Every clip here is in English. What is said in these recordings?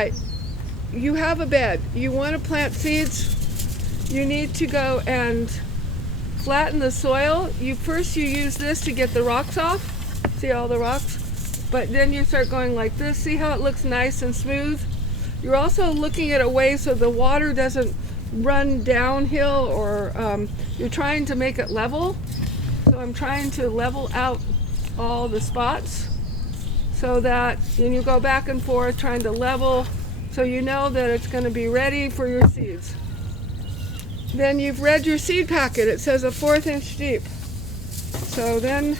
right, you have a bed. You want to plant seeds, you need to go and flatten the soil. You use this to get the rocks off. See all the rocks? But then you start going like this. See how it looks nice and smooth? You're also looking at a way so the water doesn't run downhill, or you're trying to make it level. So I'm trying to level out all the spots so that when you go back and forth trying to level, so you know that it's going to be ready for your seeds. Then you've read your seed packet. It says a 1/4 inch deep. So then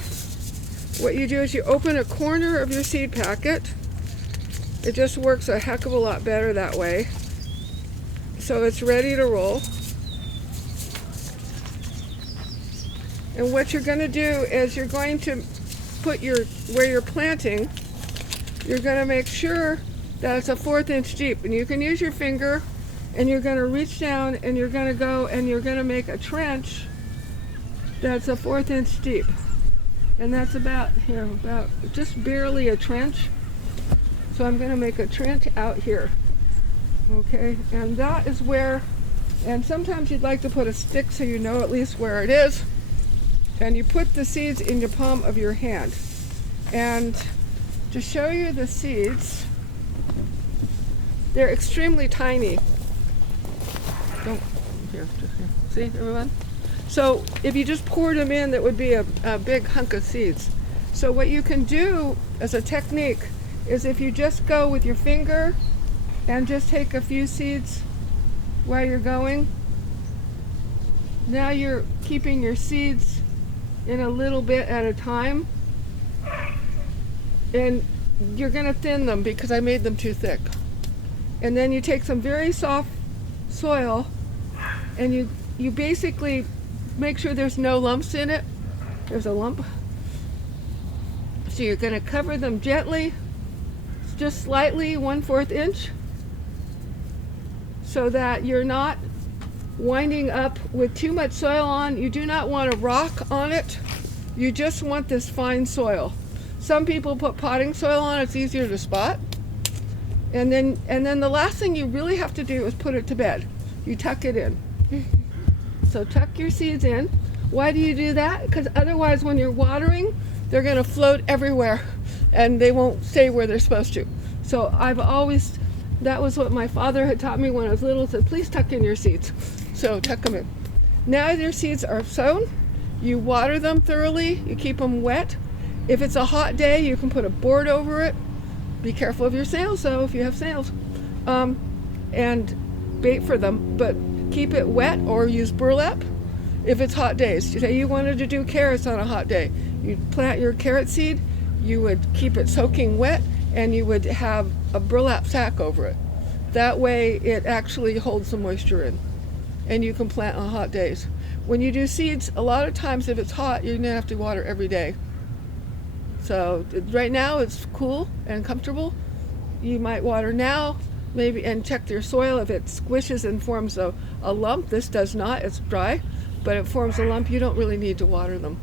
what you do is you open a corner of your seed packet. It just works a heck of a lot better that way. So it's ready to roll. And what you're going to do is you're going to put where you're planting, you're going to make sure that it's a 1/4 inch deep. And you can use your finger, and you're going to reach down and you're going to go and you're going to make a trench that's a 1/4 inch deep. And that's about just barely a trench. So I'm going to make a trench out here. Okay, and that is where, and sometimes you'd like to put a stick so you know at least where it is. And you put the seeds in your palm of your hand. And to show you the seeds, they're extremely tiny. Here. See, everyone? So if you just poured them in, that would be a big hunk of seeds. So what you can do as a technique is if you just go with your finger and just take a few seeds while you're going, now you're keeping your seeds in a little bit at a time, and you're going to thin them because I made them too thick. And then you take some very soft soil and you basically make sure there's no lumps in it. There's a lump. So you're going to cover them gently, just slightly, 1/4 inch, so that you're not winding up with too much soil on. You do not want a rock on it. You just want this fine soil. Some people put potting soil on, it's easier to spot. And then the last thing you really have to do is put it to bed. You tuck it in. So tuck your seeds in. Why do you do that? Because otherwise when you're watering, they're going to float everywhere and they won't stay where they're supposed to. So that was what my father had taught me when I was little. Said, please tuck in your seeds. So tuck them in. Now your seeds are sown. You water them thoroughly. You keep them wet. If it's a hot day, you can put a board over it. Be careful of your snails, though, if you have snails. And bait for them, but keep it wet or use burlap if it's hot days. Say you wanted to do carrots on a hot day. You'd plant your carrot seed, you would keep it soaking wet, and you would have a burlap sack over it. That way it actually holds the moisture in, and you can plant on hot days. When you do seeds, a lot of times if it's hot, you're gonna have to water every day. So right now it's cool and comfortable. You might water now, maybe, and check your soil. If it squishes and forms a lump, this does not, it's dry, but it forms a lump, you don't really need to water them.